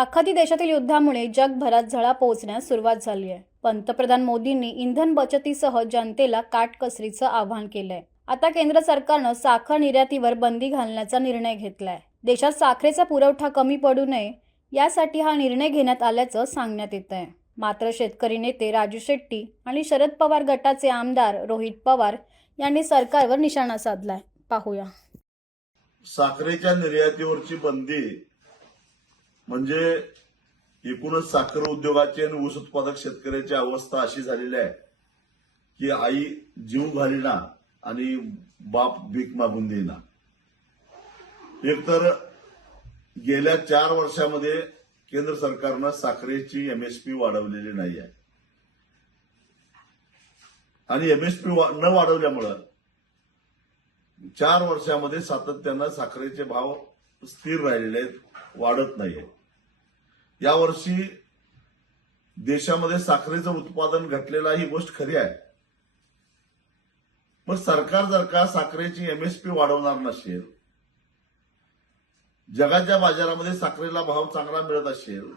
आखाती देशातील युद्धामुळे जगभरात झळा पोहोचण्यास सुरुवात झाली आहे। पंतप्रधान मोदींनी इंधन बचतीसह जनतेला काटकसरीचं आवाहन केलंय। आता केंद्र सरकारनं साखर निर्यातीवर बंदी घालण्याचा निर्णय घेतलाय। देशात साखरेचा पुरवठा कमी पडू नये यासाठी हा निर्णय घेण्यात आल्याचं सांगण्यात येत आहे। मात्र शेतकरी नेते राजू शेट्टी आणि शरद पवार गटाचे आमदार रोहित पवार यांनी सरकारवर निशाणा साधलाय। पाहूया। साखरेच्या निर्यातीवरची बंदी म्हणजे एकूणच साखर उद्योगाची आणि ऊस उत्पादक शेतकऱ्याची अवस्था अशी झालेली आहे की आई जीव घालीना आणि बाप भीक मागून देईना। एकतर गेल्या 4 वर्षामध्ये केंद्र सरकारनं साखरेची एमएसपी वाढवलेली नाही आहे आणि एमएसपी न वाढवल्यामुळे 4 वर्षामध्ये सातत्यानं साखरेचे भाव स्थिर राहिलेले आहेत, वाढत नाहीये। यावर्षी देशामध्ये साखरेचं उत्पादन घटलेलं ही गोष्ट खरी आहे। मग सरकार जर का साखरेची एमएसपी वाढवणार नसेल, जगाच्या बाजारामध्ये साखरेला भाव चांगला मिळत असेल,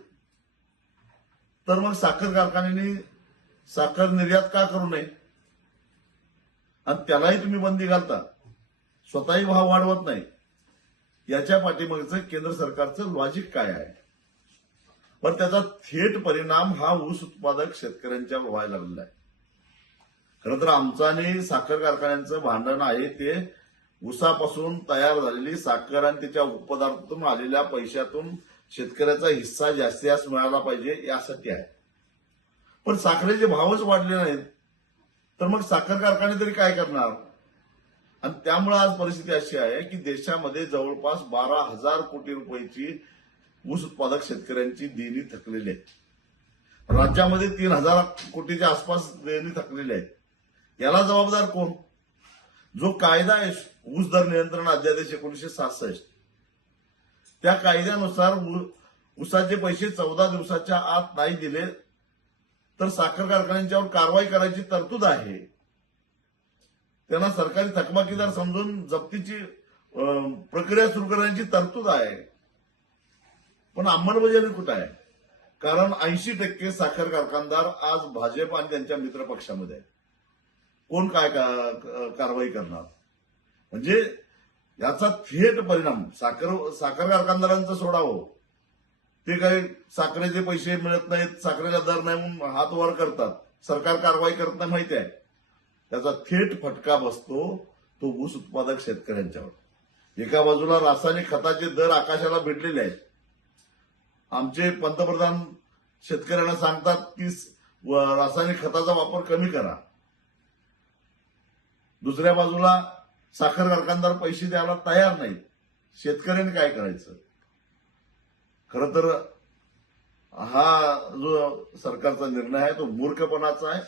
तर मग साखर कारखान्यांनी साखर निर्यात का करू नये आणि त्यालाही तुम्ही बंदी घालता, स्वतःही भाव वाढवत नाही। याच्या पाठीमागचं केंद्र सरकारचं लॉजिक काय आहे? पण त्याचा थेट परिणाम हा ऊस उत्पादक शेतकऱ्यांच्यावर व्हायला लागलेला आहे। खरं तर आमचं आणि साखर कारखान्यांचं भांडण आहे ते ऊसापासून तयार झालेली साखर आणि त्याच्या उपपदार्थातून आलेल्या पैशातून शेतकऱ्याचा हिस्सा जास्तीत जास्त मिळाला पाहिजे यासाठी आहे। पण साखरेचे भावच वाढले नाहीत तर मग साखर कारखाने तरी काय करणार? आणि त्यामुळे आज परिस्थिती अशी आहे की देशामध्ये जवळपास 12,000 कोटी रुपयाची ऊस उत्पादक शेतकऱ्यांची देणी थकलेली आहे। राज्यामध्ये 3,000 कोटीच्या आसपास देणी थकलेली आहे। याला जबाबदार कोण? जो कायदा आहे ऊस दर नियंत्रण अध्यादेश 1966, त्या कायद्यानुसार ऊसाचे पैसे 14 दिवसाच्या आत नाही दिले तर साखर कारखान्यांच्यावर कारवाई करायची तरतूद आहे। त्यांना सरकारी थकबाकीदार समजून जप्तीची प्रक्रिया सुरू करण्याची तरतूद आहे। पण अंमलबजावणी कुठं आहे? कारण 80% साखर कारखानदार आज भाजप आणि त्यांच्या मित्र पक्षामध्ये आहे। कोण काय कारवाई करणार? म्हणजे याचा थेट परिणाम साखर कारखानदारांचं सोडावं, ते काही साखरेचे पैसे मिळत नाहीत, साखरेला दर नाही म्हणून हात वर करतात, सरकार कारवाई करत नाही माहिती आहे। त्याचा थेट फटका बसतो तो ऊस उत्पादक शेतकऱ्यांच्यावर। एका बाजूला रासायनिक खताचे दर आकाशाला भिडलेले आहेत। आमचे पंतप्रधान शेतकऱ्यांना सांगतात की रासायनिक खताचा वापर कमी करा। दुसऱ्या बाजूला साखर कारखानदार पैसे द्यायला तयार नाहीत। शेतकऱ्यांनी काय करायचं? खरं तर हा जो सरकारचा निर्णय आहे तो मूर्खपणाचा आहे,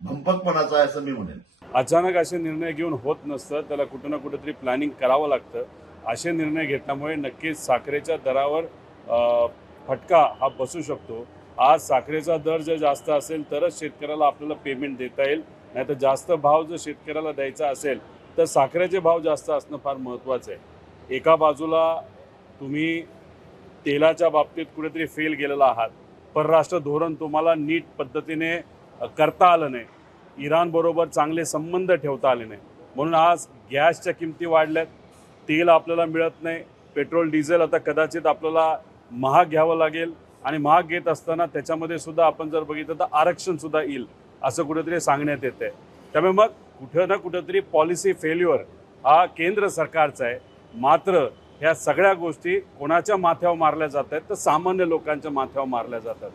भंपकपणाचा आहे असं मी म्हणेन। अचानक असे निर्णय घेऊन होत नसतं, त्याला कुठं ना कुठेतरी प्लॅनिंग करावं लागतं। असे निर्णय घेतल्यामुळे नक्कीच साखरेच्या दरावर फटका हा बसू शकतो। आज साखरेचा दर जर जास्त असेल तरच शेतकऱ्याला आपल्याला पेमेंट देता येईल, नाहीतर जास्त भाव जर शेतकऱ्याला द्यायचा असेल तर साखरेचे भाव जास्त असणं फार महत्त्वाचं आहे। एका बाजूला तुम्ही तेलाच्या बाबतीत कुठेतरी फेल गेलेला आहात, परराष्ट्र धोरण तुम्हाला नीट पद्धतीने करता आलं नाही, इराणबरोबर चांगले संबंध ठेवता आले नाही, म्हणून आज गॅसच्या किमती वाढल्यात, तेल आपल्याला मिळत नाही, पेट्रोल डिझेल आता कदाचित आपल्याला महाग घ्यावं लागेल आणि महाग घेत असताना त्याच्यामध्ये सुद्धा आपण जर बघितलं तर आरक्षण सुद्धा येईल असं कुठेतरी सांगण्यात येते। त्यामुळे मग कुठं ना कुठेतरी पॉलिसी फेल्युअर हा केंद्र सरकारचा आहे। मात्र ह्या सगळ्या गोष्टी कोणाच्या माथ्यावर मारल्या जात आहेत तर सामान्य लोकांच्या माथ्यावर मारल्या जातात।